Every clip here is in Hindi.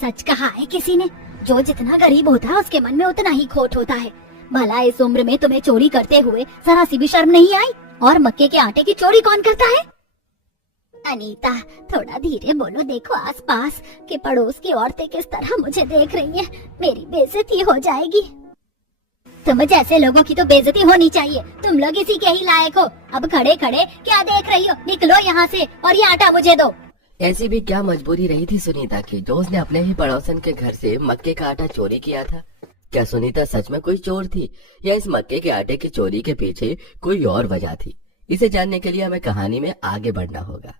सच कहा है किसी ने, जो जितना गरीब होता है उसके मन में उतना ही खोट होता है। भला इस उम्र में तुम्हें चोरी करते हुए जरा सी भी शर्म नहीं आई? और मक्के के आटे की चोरी कौन करता है? अनीता, थोड़ा धीरे बोलो। देखो आसपास के पड़ोस की औरतें किस तरह मुझे देख रही हैं। मेरी बेइज्जती हो जाएगी। तुम जैसे लोगों की तो बेइज्जती होनी चाहिए। तुम लोग इसी के ही लायक हो। अब खड़े खड़े क्या देख रही हो? निकलो यहाँ से और ये आटा मुझे दो। ऐसी भी क्या मजबूरी रही थी सुनीता की जो उसने अपने ही पड़ोसन के घर से मक्के का आटा चोरी किया था? क्या सुनीता सच में कोई चोर थी या इस मक्के के आटे की चोरी के पीछे कोई और वजह थी? इसे जानने के लिए हमें कहानी में आगे बढ़ना होगा।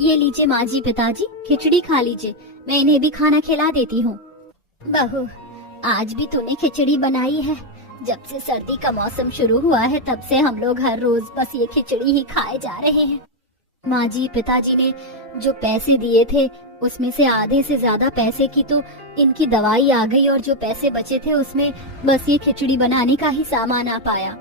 ये लीजिए माँ जी, पिताजी, खिचड़ी खा लीजिए। मैं इन्हें भी खाना खिला देती हूँ। बहू, आज भी तूने खिचड़ी बनाई है? जब से सर्दी का मौसम शुरू हुआ है तब से हम लोग हर रोज बस ये खिचड़ी ही खाए जा रहे हैं। माँ जी, पिताजी ने जो पैसे दिए थे उसमें से आधे से ज्यादा पैसे की तो इनकी दवाई आ गई और जो पैसे बचे थे उसमें बस ये खिचड़ी बनाने का ही सामान आ पाया।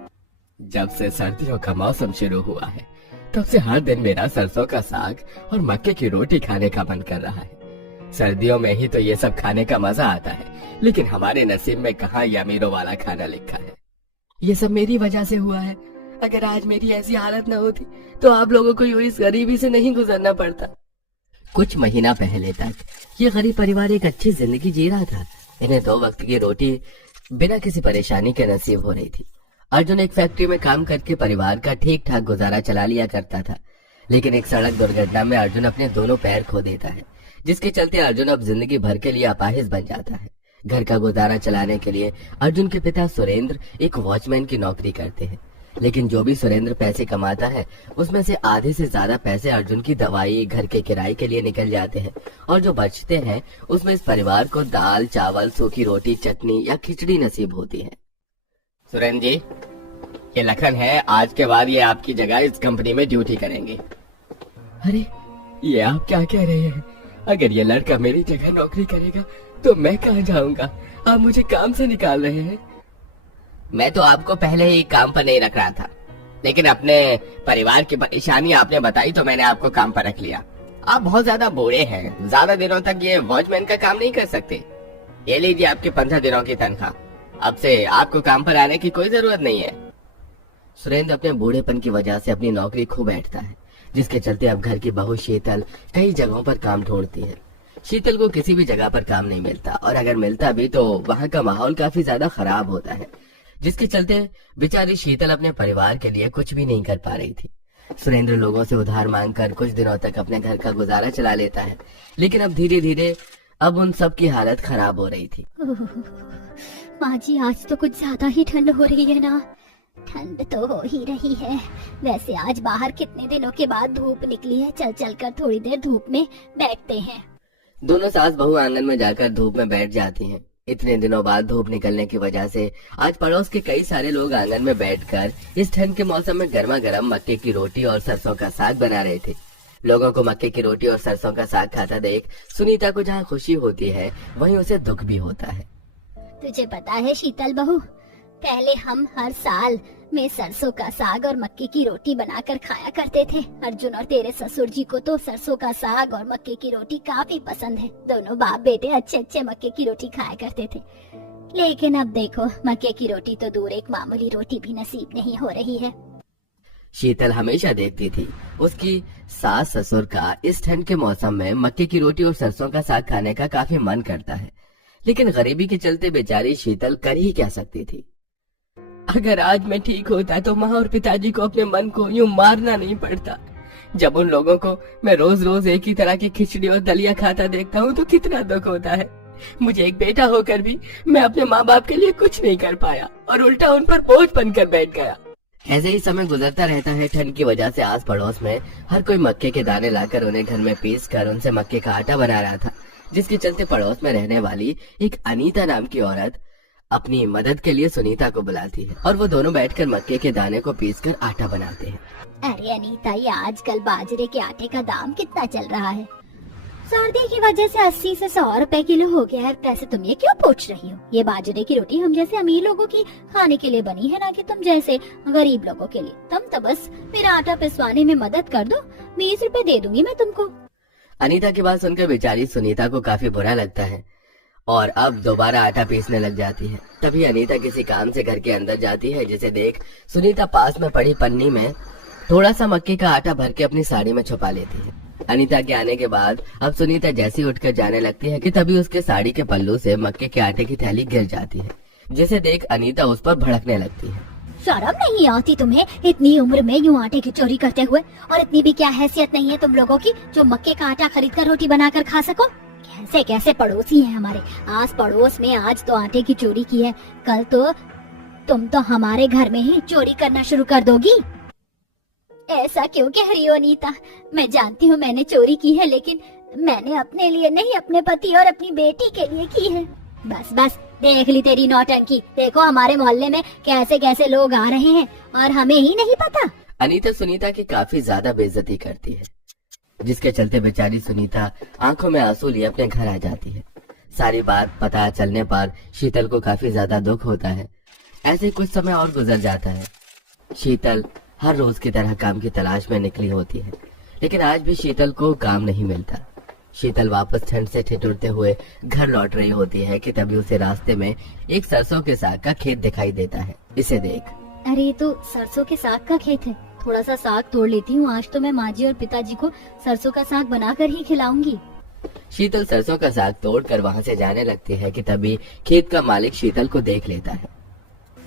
जब से सर्दियों का मौसम शुरू हुआ है तब से हर दिन मेरा सरसों का साग और मक्के की रोटी खाने का मन कर रहा है। सर्दियों में ही तो ये सब खाने का मजा आता है, लेकिन हमारे नसीब में कहाँ ये अमीरों वाला खाना लिखा है। ये सब मेरी वजह से हुआ है। अगर आज मेरी ऐसी हालत न होती तो आप लोगों को यूं इस गरीबी से नहीं गुजरना पड़ता। कुछ महीना पहले तक ये गरीब परिवार एक अच्छी जिंदगी जी रहा था। इन्हें 2 वक्त की रोटी बिना किसी परेशानी के नसीब हो रही थी। अर्जुन एक फैक्ट्री में काम करके परिवार का ठीक ठाक गुजारा चला लिया करता था, लेकिन एक सड़क दुर्घटना में अर्जुन अपने दोनों पैर खो देता है, जिसके चलते अर्जुन अब जिंदगी भर के लिए अपाहिज बन जाता है। घर का गुजारा चलाने के लिए अर्जुन के पिता सुरेंद्र एक वॉचमैन की नौकरी करते हैं, लेकिन जो भी सुरेंद्र पैसे कमाता है उसमें से आधे से ज्यादा पैसे अर्जुन की दवाई, घर के किराए के लिए निकल जाते हैं, और जो बचते हैं उसमें इस परिवार को दाल, चावल, सूखी रोटी, चटनी या खिचड़ी नसीब होती है। सुरेंद्र जी, ये लखन है। आज के बाद ये आपकी जगह इस कंपनी में ड्यूटी करेंगे। अरे, ये आप क्या कह रहे हैं? अगर ये लड़का मेरी जगह नौकरी करेगा तो मैं कहाँ जाऊंगा? आप मुझे काम से निकाल रहे हैं। मैं तो आपको पहले ही काम पर नहीं रख रहा था, लेकिन अपने परिवार की परेशानी आपने बताई तो मैंने आपको काम पर रख लिया। आप बहुत ज्यादा बूढ़े हैं, ज्यादा दिनों तक ये वॉचमैन का काम नहीं कर सकते। ये लीजिए आपके 15 दिनों की तनख्वाह। अब से आपको काम पर आने की कोई जरूरत नहीं है। सुरेंद्र अपने बूढ़ेपन की वजह से अपनी नौकरी खो बैठता है, जिसके चलते अब घर की बहू शीतल कई जगहों पर काम ढूंढती है। शीतल को किसी भी जगह पर काम नहीं मिलता, और अगर मिलता भी तो वहाँ का माहौल काफी ज्यादा खराब होता है, जिसके चलते बेचारी शीतल अपने परिवार के लिए कुछ भी नहीं कर पा रही थी। सुरेंद्र लोगों से उधार मांगकर कुछ दिनों तक अपने घर का गुजारा चला लेता है, लेकिन अब धीरे धीरे अब उन सब की हालत खराब हो रही थी। माँ जी, आज तो कुछ ज्यादा ही ठंड हो रही है ना? ठंड तो हो ही रही है। वैसे आज बाहर कितने दिनों के बाद धूप निकली है। चल चल कर थोड़ी देर धूप में बैठते हैं। दोनों सास बहू आंगन में जाकर धूप में बैठ जाती हैं। इतने दिनों बाद धूप निकलने की वजह से आज पड़ोस के कई सारे लोग आंगन में बैठकर इस ठंड के मौसम में गर्मा गर्म मक्के की रोटी और सरसों का साग बना रहे थे। लोगों को मक्के की रोटी और सरसों का साग खाता देख सुनीता को जहाँ खुशी होती है वहीं उसे दुख भी होता है। तुझे पता है शीतल बहू, पहले हम हर साल में सरसों का साग और मक्के की रोटी बनाकर खाया करते थे। अर्जुन और तेरे ससुर जी को तो सरसों का साग और मक्के की रोटी काफी पसंद है। दोनों बाप बेटे अच्छे अच्छे मक्के की रोटी खाया करते थे, लेकिन अब देखो मक्के की रोटी तो दूर, एक मामूली रोटी भी नसीब नहीं हो रही है। शीतल हमेशा देखती थी उसकी सास ससुर का इस ठंड के मौसम में मक्के की रोटी और सरसों का साग खाने का काफी मन करता है, लेकिन गरीबी के चलते बेचारी शीतल कर ही क्या सकती थी। अगर आज मैं ठीक होता तो माँ और पिताजी को अपने मन को यूं मारना नहीं पड़ता। जब उन लोगों को मैं रोज रोज एक ही तरह की खिचड़ी और दलिया खाता देखता हूँ तो कितना दुख होता है। मुझे एक बेटा होकर भी मैं अपने माँ बाप के लिए कुछ नहीं कर पाया और उल्टा उन पर बोझ बनकर बैठ गया। ऐसे ही समय गुजरता रहता है। ठंड की वजह से आस पड़ोस में हर कोई मक्के के दाने लाकर उन्हें घर में पीस कर उनसे मक्के का आटा बना रहा था, जिसके चलते पड़ोस में रहने वाली एक अनीता नाम की औरत अपनी मदद के लिए सुनीता को बुलाती है और वो दोनों बैठकर मक्के के दाने को पीसकर आटा बनाते हैं। अरे अनीता, ये आजकल बाजरे के आटे का दाम कितना चल रहा है? सर्दी की वजह से 80 से 100 रुपए किलो हो गया है। वैसे तुम ये क्यों पूछ रही हो? ये बाजरे की रोटी हम जैसे अमीर लोगों की खाने के लिए बनी है, ना कि तुम जैसे गरीब लोगों के लिए। तुम तो बस मेरा आटा पिसवाने में मदद कर दो, 20 रुपए दे दूंगी मैं तुमको। अनीता की बात सुनकर बेचारी सुनीता को काफी बुरा लगता है और अब दोबारा आटा पीसने लग जाती है। तभी अनीता किसी काम से घर के अंदर जाती है, जिसे देख सुनीता पास में पड़ी पन्नी में थोड़ा सा मक्के का आटा भर के अपनी साड़ी में छुपा लेती है। अनीता के आने के बाद अब सुनीता जैसी उठकर जाने लगती है कि तभी उसके साड़ी के पल्लू से मक्के के आटे की थैली गिर जाती है, जिसे देख अनीता उस पर भड़कने लगती है। शर्म नहीं आती तुम्हें इतनी उम्र में यूं आटे की चोरी करते हुए? और इतनी भी क्या हैसियत नहीं है तुम लोगों की जो मक्के का आटा खरीद कर रोटी बनाकर खा सको? कैसे कैसे पड़ोसी हैं हमारे, आस पड़ोस में आज तो आटे की चोरी की है, कल तो तुम तो हमारे घर में ही चोरी करना शुरू कर दोगी। ऐसा क्यों कह रही हो अनीता? मैं जानती हूँ मैंने चोरी की है, लेकिन मैंने अपने लिए नहीं, अपने पति और अपनी बेटी के लिए की है। बस बस देख ली तेरी नौटंकी। देखो हमारे मोहल्ले में कैसे कैसे लोग आ रहे हैं और हमें ही नहीं पता। अनीता सुनीता की काफी ज्यादा बेइज्जती करती है, जिसके चलते बेचारी सुनीता आंखों में आंसू लिए अपने घर आ जाती है। सारी बात पता चलने पर शीतल को काफी ज्यादा दुख होता है। ऐसे कुछ समय और गुजर जाता है। शीतल हर रोज की तरह काम की तलाश में निकली होती है, लेकिन आज भी शीतल को काम नहीं मिलता। शीतल वापस ठंड से ठिठुरते हुए घर लौट रही होती है कि तभी उसे रास्ते में एक सरसों के साग का खेत दिखाई देता है। इसे देख, अरे ये तो सरसों के साग का खेत है, थोड़ा सा साग तोड़ लेती हूँ। आज तो मैं माँ जी और पिताजी को सरसों का साग बनाकर ही खिलाऊंगी। शीतल सरसों का साग तोड़कर वहाँ से जाने लगती है कि तभी खेत का मालिक शीतल को देख लेता है।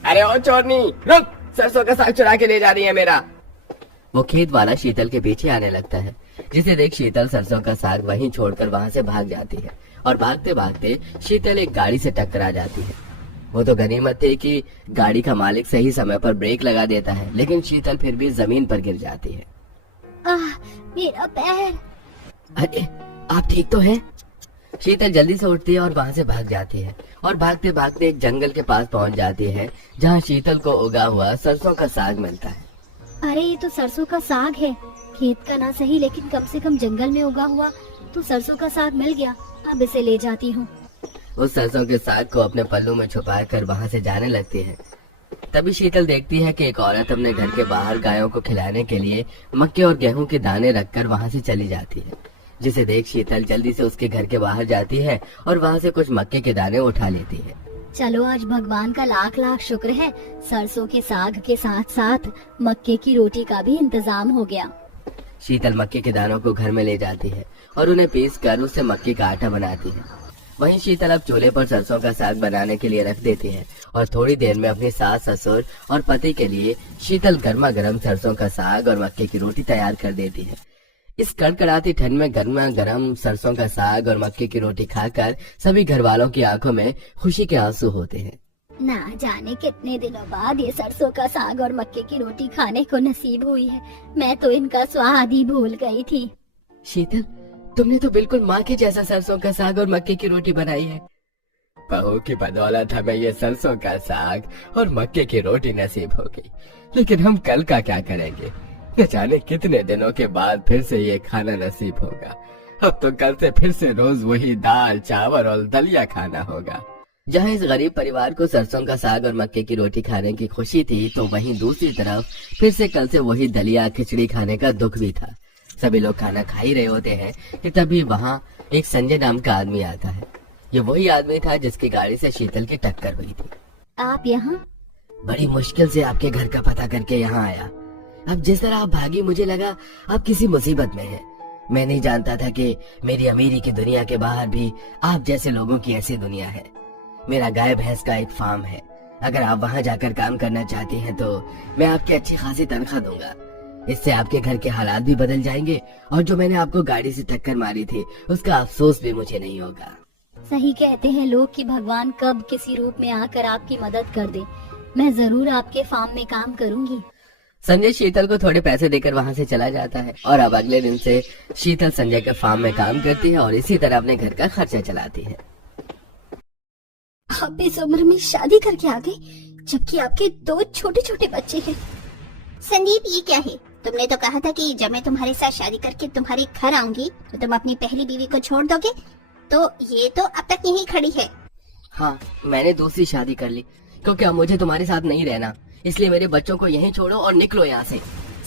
अरे ओ चोरनी, रुक, सरसों का साग चुरा के ले जा रही है मेरा। वो खेत वाला शीतल के पीछे आने लगता है, जिसे देख शीतल सरसों का साग वहीं छोड़कर वहाँ से भाग जाती है और भागते भागते शीतल एक गाड़ी से टकरा जाती है। वो तो गनीमत थी कि गाड़ी का मालिक सही समय पर ब्रेक लगा देता है, लेकिन शीतल फिर भी जमीन पर गिर जाती है। मेरा पैर। अरे आप ठीक तो हैं? शीतल जल्दी से उठती है और वहाँ से भाग जाती है और भागते भागते एक जंगल के पास पहुँच जाती है, जहाँ शीतल को उगा हुआ सरसों का साग मिलता है। अरे ये तो सरसों का साग है, खेत का ना सही लेकिन कम से कम जंगल में उगा हुआ तो सरसों का साग मिल गया। अब इसे ले जाती हूँ। उस सरसों के साग को अपने पल्लू में छुपा कर वहाँ से जाने लगती है। तभी शीतल देखती है कि एक औरत अपने घर के बाहर गायों को खिलाने के लिए मक्के और गेहूं के दाने रखकर वहाँ से चली जाती है, जिसे देख शीतल जल्दी से उसके घर के बाहर जाती है और वहाँ से कुछ मक्के के दाने उठा लेती है। चलो आज भगवान का लाख लाख शुक्र है, सरसों के साग के साथ साथ मक्के की रोटी का भी इंतजाम हो गया। शीतल मक्के के दानों को घर में ले जाती है और उन्हें पीस कर उससे मक्के का आटा बनाती है। वहीं शीतल अब चूल्हे पर सरसों का साग बनाने के लिए रख देती है और थोड़ी देर में अपनी सास, ससुर और पति के लिए शीतल गर्मा गर्म सरसों का साग और मक्के की रोटी तैयार कर देती है। इस कड़कड़ाती ठंड में गर्मा गर्म सरसों का साग और मक्के की रोटी खाकर सभी घर वालों की आंखों में खुशी के आंसू होते हैं। ना जाने कितने दिनों बाद ये सरसों का साग और मक्के की रोटी खाने को नसीब हुई है। मैं तो इनका स्वाद ही भूल गई थी। शीतल, तुमने तो बिल्कुल माँ के जैसा सरसों का साग और मक्के की रोटी बनाई है। बहू की बदौलत हमें ये सरसों का साग और मक्के की रोटी नसीब हो गई, लेकिन हम कल का क्या करेंगे? न जाने कितने दिनों के बाद फिर से ये खाना नसीब होगा। अब तो कल से फिर से रोज वही दाल, चावल और दलिया खाना होगा। जहाँ इस गरीब परिवार को सरसों का साग और मक्के की रोटी खाने की खुशी थी, तो वहीं दूसरी तरफ फिर से कल से वही दलिया खिचड़ी खाने का दुख भी था। सभी लोग खाना खा ही रहे होते हैं कि तभी वहाँ एक संजय नाम का आदमी आता है। ये वही आदमी था जिसकी गाड़ी से शीतल की टक्कर हुई थी। आप यहाँ? बड़ी मुश्किल से आपके घर का पता करके यहाँ आया। अब जिस तरह आप भागी, मुझे लगा आप किसी मुसीबत में हैं। मैं नहीं जानता था कि मेरी अमीरी की दुनिया के बाहर भी आप जैसे लोगों की ऐसी दुनिया है। मेरा गाय भैंस का एक फार्म है। अगर आप वहाँ जाकर काम करना चाहती हैं तो मैं आपकी अच्छी खासी तनख्वाह दूंगा। इससे आपके घर के हालात भी बदल जाएंगे और जो मैंने आपको गाड़ी से टक्कर मारी थी उसका अफसोस भी मुझे नहीं होगा। सही कहते हैं लोग कि भगवान कब किसी रूप में आकर आपकी मदद कर दे। मैं जरूर आपके फार्म में काम करूंगी। संजय शीतल को थोड़े पैसे देकर वहाँ से चला जाता है और अब अगले दिन से शीतल संजय के फार्म में काम करती है और इसी तरह अपने घर का खर्चा चलाती है। आप इस उम्र में शादी करके आ गई, जबकि आपके 2 छोटे छोटे बच्चे हैं। संदीप, ये क्या है? तुमने तो कहा था कि जब मैं तुम्हारे साथ शादी करके तुम्हारे घर आऊंगी तो तुम अपनी पहली बीवी को छोड़ दोगे, तो ये तो अब तक यहीं खड़ी है। हाँ, मैंने दूसरी शादी कर ली क्योंकि अब मुझे तुम्हारे साथ नहीं रहना, इसलिए मेरे बच्चों को यहीं छोड़ो और निकलो यहाँ से।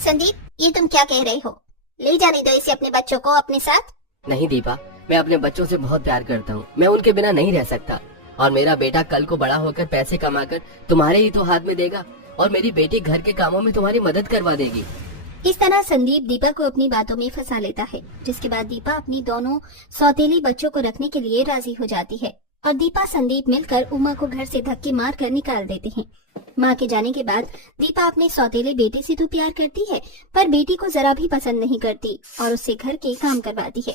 संदीप, ये तुम क्या कह रहे हो? ले जाने दो इसे अपने बच्चों को अपने साथ। नहीं दीपा, मैं अपने बच्चों से बहुत प्यार करता हूँ, मैं उनके बिना नहीं रह सकता। और मेरा बेटा कल को बड़ा होकर पैसे कमाकर तुम्हारे ही तो हाथ में देगा, और मेरी बेटी घर के कामों में तुम्हारी मदद करवा देगी। इस तरह संदीप दीपा को अपनी बातों में फंसा लेता है, जिसके बाद दीपा अपनी दोनों सौतेली बच्चों को रखने के लिए राजी हो जाती है और दीपा संदीप मिलकर उमा को घर से धक्के मार कर निकाल देते हैं। माँ के जाने के बाद दीपा अपने सौतेले बेटे से तो प्यार करती है, पर बेटी को जरा भी पसंद नहीं करती और उससे घर के काम करवाती है।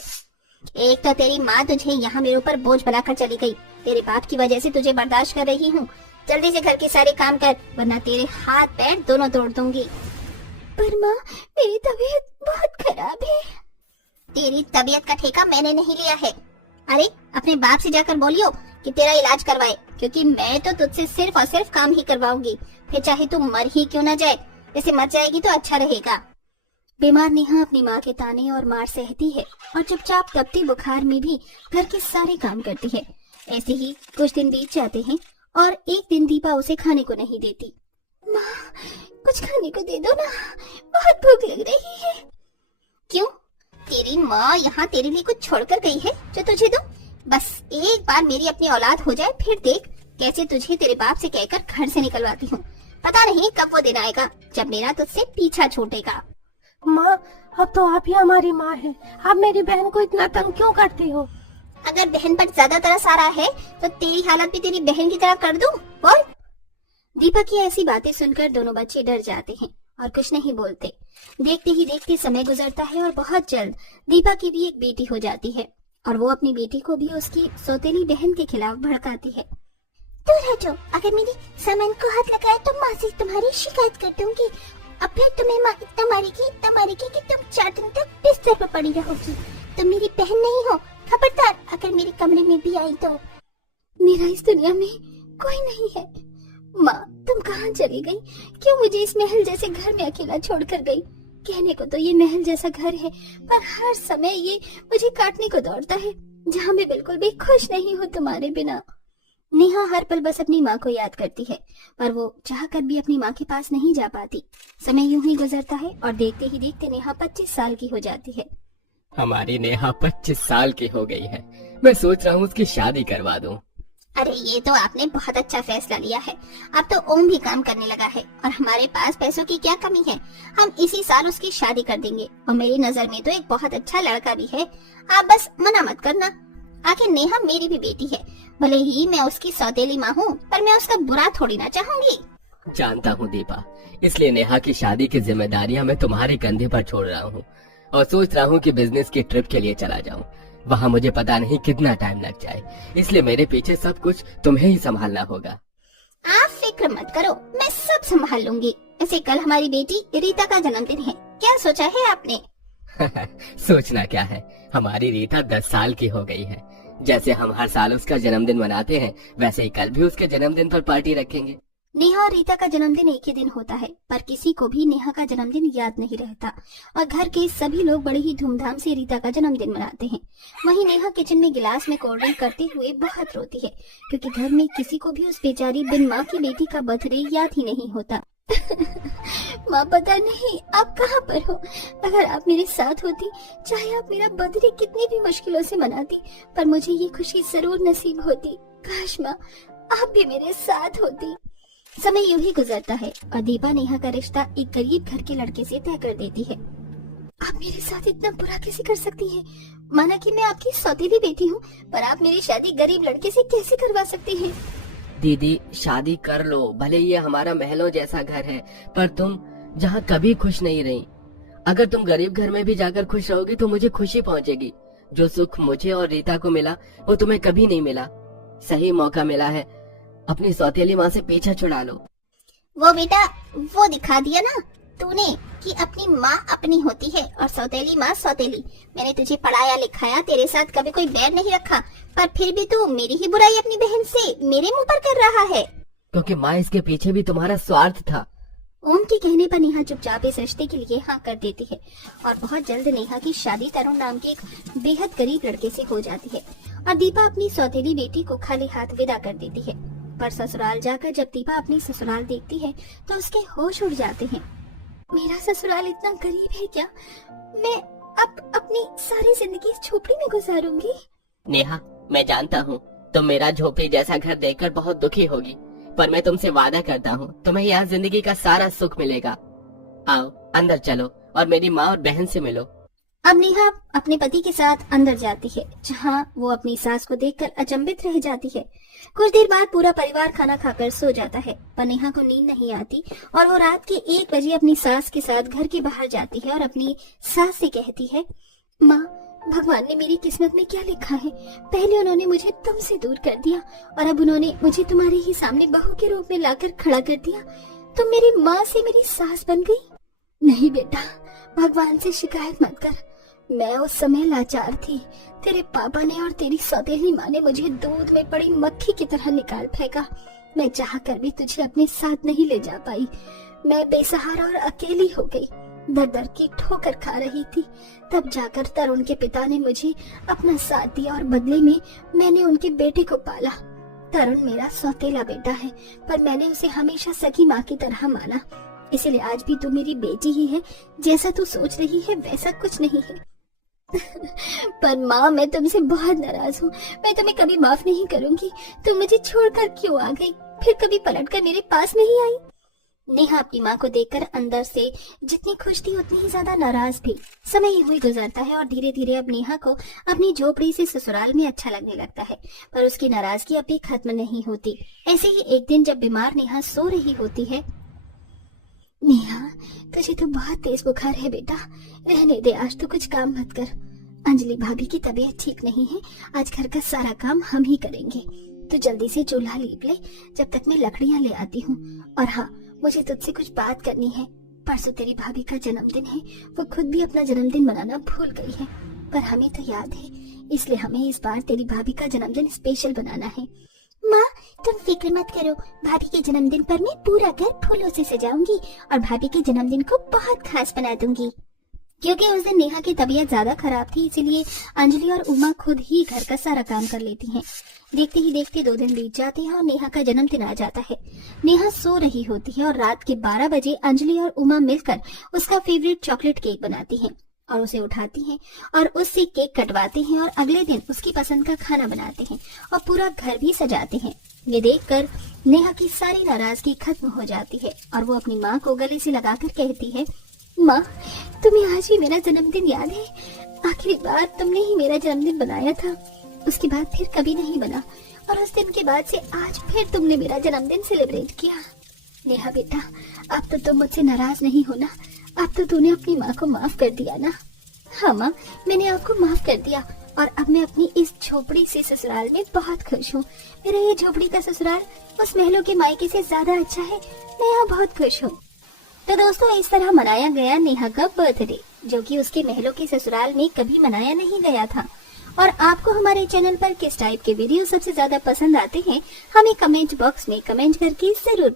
एक तो तेरी माँ तुझे यहाँ मेरे ऊपर बोझ बनाकर चली गई, तेरे बाप की वजह से तुझे बर्दाश्त कर रही हूँ। जल्दी से घर के सारे काम कर, वरना तेरे हाथ पैर दोनों तोड़ दूंगी। पर माँ, मेरी तबीयत बहुत खराब है। तेरी तबीयत का ठेका मैंने नहीं लिया है। अरे अपने बाप से जाकर बोलियो कि तेरा इलाज करवाए, क्योंकि मैं तो तुझसे सिर्फ और सिर्फ काम ही करवाऊंगी, फिर चाहे तू मर ही क्यों न जाए। जैसे मर जाएगी तो अच्छा रहेगा। बीमार नेहा अपनी माँ के ताने और मार सहती है और चुपचाप तपते बुखार में भी घर के सारे काम करती है। ऐसे ही कुछ दिन बीत जाते हैं और एक दिन दीपा उसे खाने को नहीं देती। माँ, कुछ खाने को दे दो ना, बहुत भूख लग रही है। क्यों, तेरी माँ यहाँ तेरे लिए कुछ छोड़कर गई है जो तुझे दूं? बस एक बार मेरी अपनी औलाद हो जाए, फिर देख कैसे तुझे तेरे बाप से कहकर घर से निकलवाती हूँ। पता नहीं कब वो दिन आएगा जब मेरा तुझसे पीछा छूटेगा। माँ, अब तो आप ही हमारी माँ हैं। आप मेरी बहन को इतना तंग क्यों करती हो? अगर बहन पर ज्यादा तरस आ रहा है तो तेरी हालत भी तेरी बहन की तरह कर दूं? बोल। दीपा की ऐसी बातें सुनकर दोनों बच्चे डर जाते हैं और कुछ नहीं बोलते। देखते ही देखते समय गुजरता है और बहुत जल्द दीपा की भी एक बेटी हो जाती है और वो अपनी बेटी को भी उसकी सौतेली बहन के खिलाफ भड़काती है। दूर हटो, अगर मेरी सामान को हाथ लगाए तो माँ से तुम्हारी शिकायत कर दूंगी। अब फिर तुम्हें माँ इतना मारेगी कि तुम 4 दिन तक बिस्तर पर पड़ी रहोगी। तुम मेरी बहन नहीं हो, खबरदार अगर मेरे कमरे में भी आई तो। मेरा इस दुनिया में कोई नहीं है। माँ, तुम कहाँ चली गई? क्यों मुझे इस महल जैसे घर में अकेला छोड़कर गई? कहने को तो ये महल जैसा घर है, पर हर समय ये मुझे काटने को दौड़ता है, जहाँ मैं बिल्कुल भी खुश नहीं हूँ तुम्हारे बिना। नेहा हर पल बस अपनी माँ को याद करती है, पर वो चाहकर भी अपनी माँ के पास नहीं जा पाती। समय यूं ही गुजरता है और देखते ही देखते नेहा 25 साल की हो जाती है। हमारी नेहा 25 साल की हो गई है। मैं सोच रहा हूँ उसकी शादी करवा दूं। अरे ये तो आपने बहुत अच्छा फैसला लिया है। अब तो ओम भी काम करने लगा है और हमारे पास पैसों की क्या कमी है। हम इसी साल उसकी शादी कर देंगे और मेरी नजर में तो एक बहुत अच्छा लड़का भी है। आप बस मना मत करना। आखिर नेहा मेरी भी बेटी है, भले ही मैं उसकी सौतेली माँ हूँ, पर मैं उसका बुरा थोड़ी ना चाहूंगी। जानता हूँ दीपा, इसलिए नेहा की शादी की जिम्मेदारियाँ मैं तुम्हारे कंधे पर छोड़ रहा हूँ और सोच रहा हूँ कि बिजनेस की ट्रिप के लिए चला जाऊँ। वहाँ मुझे पता नहीं कितना टाइम लग जाए, इसलिए मेरे पीछे सब कुछ तुम्हें ही संभालना होगा। आप फिक्र मत करो, मैं सब संभाल लूंगी। ऐसे कल हमारी बेटी रीता का जन्मदिन है, क्या सोचा है आपने? सोचना क्या है, हमारी रीता 10 साल की हो गई है। जैसे हम हर साल उसका जन्मदिन मनाते हैं, वैसे ही कल भी उसके जन्मदिन पर पार्टी रखेंगे। नेहा और रीता का जन्मदिन एक ही दिन होता है, पर किसी को भी नेहा का जन्मदिन याद नहीं रहता और घर के सभी लोग बड़े ही धूमधाम से रीता का जन्मदिन मनाते हैं। वहीं नेहा किचन में गिलास में कोल्ड ड्रिंक करते हुए बहुत रोती है, क्योंकि घर में किसी को भी उस बेचारी बिन माँ की बेटी का बर्थडे याद ही नहीं होता। माँ, पता नहीं आप कहाँ पर हो। अगर आप मेरे साथ होती, चाहे आप मेरा बर्थडे कितनी भी मुश्किलों से मनाती, पर मुझे ये खुशी जरूर नसीब होती। काश माँ, आप भी मेरे साथ होती। समय यूं ही गुजरता है और दीपा नेहा का रिश्ता एक गरीब घर के लड़के से तय कर देती है। आप मेरे साथ इतना बुरा कैसे कर सकती हैं? माना कि मैं आपकी सौतेली बेटी हूँ, पर आप मेरी शादी गरीब लड़के से कैसे करवा सकती हैं? दीदी, शादी कर लो, भले ये हमारा महलों जैसा घर है, पर तुम जहाँ कभी खुश नहीं रही। अगर तुम गरीब घर में भी जाकर खुश रहोगी तो मुझे खुशी पहुँचेगी। जो सुख मुझे और रीता को मिला वो तुम्हें कभी नहीं मिला। सही मौका मिला है, अपनी सौतेली माँ से पीछा छुड़ा लो। वो बेटा, वो दिखा दिया ना तूने कि अपनी माँ अपनी होती है और सौतेली माँ सौतेली। मैंने तुझे पढ़ाया लिखाया, तेरे साथ कभी कोई बैर नहीं रखा, पर फिर भी तू मेरी ही बुराई अपनी बहन से मेरे मुंह पर कर रहा है। क्योंकि माँ, इसके पीछे भी तुम्हारा स्वार्थ था। ओम के कहने पर नेहा चुपचाप इस रिश्ते के लिए हाँ कर देती है और बहुत जल्द नेहा की शादी तरुण नाम के एक बेहद गरीब लड़के से हो जाती है और दीपा अपनी सौतेली बेटी को खाली हाथ विदा कर देती है। पर ससुराल जाकर जब दीपा अपनी ससुराल देखती है तो उसके होश उड़ जाते हैं। मेरा ससुराल इतना गरीब है क्या? मैं अब अपनी सारी जिंदगी इस झोपड़ी में गुजारूंगी। नेहा, मैं जानता हूँ तुम मेरा झोपड़ी जैसा घर देखकर बहुत दुखी होगी, पर मैं तुमसे वादा करता हूँ तुम्हें यहाँ जिंदगी का सारा सुख मिलेगा। आओ अंदर चलो और मेरी माँ और बहन से मिलो। अब नेहा अपने पति के साथ अंदर जाती है, जहाँ वो अपनी सास को देखकर अचंभित रह जाती है। कुछ देर बाद पूरा परिवार खाना खाकर सो जाता है, पर नेहा को नींद नहीं आती और वो रात के 1 बजे अपनी सास के साथ घर के बाहर जाती है और अपनी सास से कहती है, माँ, भगवान ने मेरी किस्मत में क्या लिखा है। पहले उन्होंने मुझे तुमसे दूर कर दिया और अब उन्होंने मुझे तुम्हारे ही सामने बहू के रूप में लाकर खड़ा कर दिया। तुम मेरी माँ से मेरी सास बन गई। नहीं बेटा, भगवान से शिकायत मत कर। मैं उस समय लाचार थी। तेरे पापा ने और तेरी सौतेली माँ ने मुझे दूध में पड़ी मक्खी की तरह निकाल फेंका। मैं चाह कर भी तुझे अपने साथ नहीं ले जा पाई। मैं बेसहारा और अकेली हो गई, दर दर की ठोकर खा रही थी। तब जाकर तरुण के पिता ने मुझे अपना साथ दिया और बदले में मैंने उनके बेटे को पाला। तरुण मेरा सौतेला बेटा है, पर मैंने उसे हमेशा सगी माँ की तरह माना। इसलिए आज भी तू मेरी बेटी ही है। जैसा तू सोच रही है वैसा कुछ नहीं है। पर माँ, मैं तुमसे बहुत नाराज हूँ। मैं तुम्हें कभी माफ नहीं करूंगी। तुम मुझे छोड़कर क्यों आ गई? फिर कभी पलटकर मेरे पास नहीं आई। नेहा अपनी माँ को देखकर अंदर से जितनी खुश थी उतनी ही ज्यादा नाराज भी। समय यूं ही गुजरता है और धीरे धीरे अब नेहा को अपनी झोपड़ी से ससुराल में अच्छा लगने लगता है, पर उसकी नाराजगी अब भी खत्म नहीं होती। ऐसे ही एक दिन जब बीमार नेहा सो रही होती है, नेहा, तुझे तो बहुत तेज बुखार है बेटा, रहने दे, आज तो कुछ काम मत कर। अंजलि भाभी की तबीयत ठीक नहीं है, आज घर का सारा काम हम ही करेंगे। तो जल्दी से चूल्हा लीप ले, जब तक मैं लकड़ियां ले आती हूँ। और हाँ, मुझे तुझसे कुछ बात करनी है। परसों तेरी भाभी का जन्मदिन है। वो खुद भी अपना जन्मदिन मनाना भूल गई है, पर हमें तो याद है, इसलिए हमें इस बार तेरी भाभी का जन्मदिन स्पेशल बनाना है। माँ, तुम फिक्र मत करो, भाभी के जन्मदिन पर मैं पूरा घर फूलों से सजाऊंगी और भाभी के जन्मदिन को बहुत खास बना दूंगी। क्योंकि उस दिन नेहा की तबीयत ज्यादा खराब थी, इसीलिए अंजलि और उमा खुद ही घर का सारा काम कर लेती हैं। देखते ही देखते 2 दिन बीत जाते हैं और नेहा का जन्मदिन आ जाता है। नेहा सो रही होती है और रात के 12 बजे अंजलि और उमा मिलकर उसका फेवरेट चॉकलेट केक बनाती हैं और उसे उठाती हैं और उससे केक कटवाते हैं और अगले दिन उसकी पसंद का खाना बनाते हैं और पूरा घर भी सजाते हैं। ये देखकर नेहा की सारी नाराजगी खत्म हो जाती है और वो अपनी माँ को गले से लगाकर कहती है, माँ, तुम्हें आज भी मेरा जन्मदिन याद है? आखिरी बार तुमने ही मेरा जन्मदिन बनाया था, उसके बाद फिर कभी नहीं बना, और उस दिन के बाद से आज फिर तुमने मेरा जन्मदिन सेलिब्रेट किया। नेहा बेटा, अब तो तुम मुझसे नाराज नहीं हो ना? अब तो तूने अपनी माँ को माफ कर दिया ना? हाँ माँ, मैंने आपको माफ कर दिया और अब मैं अपनी इस झोपड़ी से ससुराल में बहुत खुश हूँ। मेरा ये झोपड़ी का ससुराल उस महलों के मायके से ज्यादा अच्छा है। मैं यहाँ बहुत खुश हूँ। तो दोस्तों, इस तरह मनाया गया नेहा का बर्थडे, जो कि उसके महलों के ससुराल में कभी मनाया नहीं गया था। और आपको हमारे चैनल पर किस टाइप के वीडियो सबसे ज्यादा पसंद आते हैं, हमें कमेंट बॉक्स में कमेंट करके जरूर